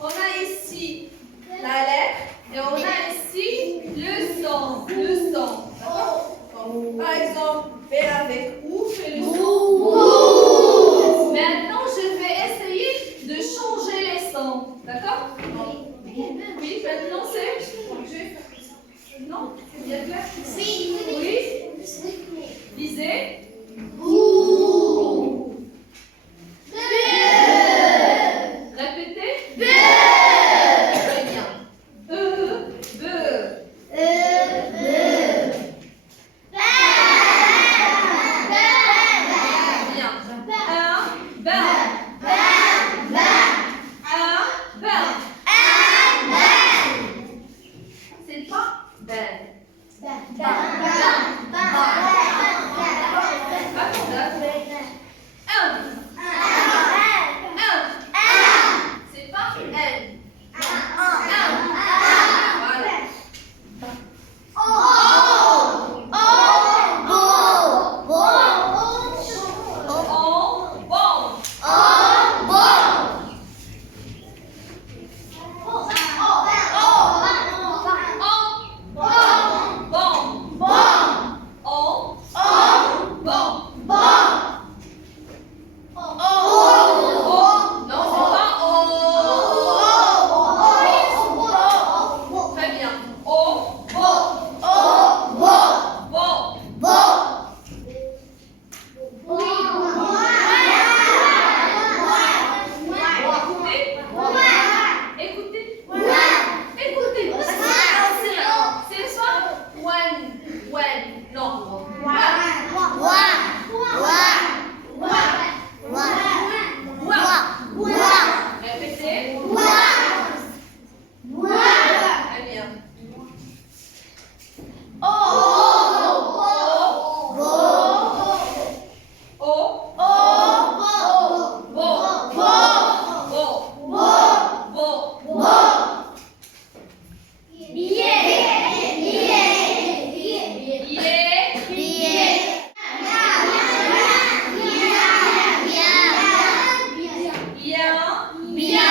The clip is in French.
on a ici la lettre et on a ici le son. D'accord? Par exemple, B avec OU fait le son. Maintenant, je vais essayer de changer les sons. D'accord? Oui, maintenant c'est. Non, c'est bien clair? Oui. Lisez. Répétez. Très bien. C'est pas bien.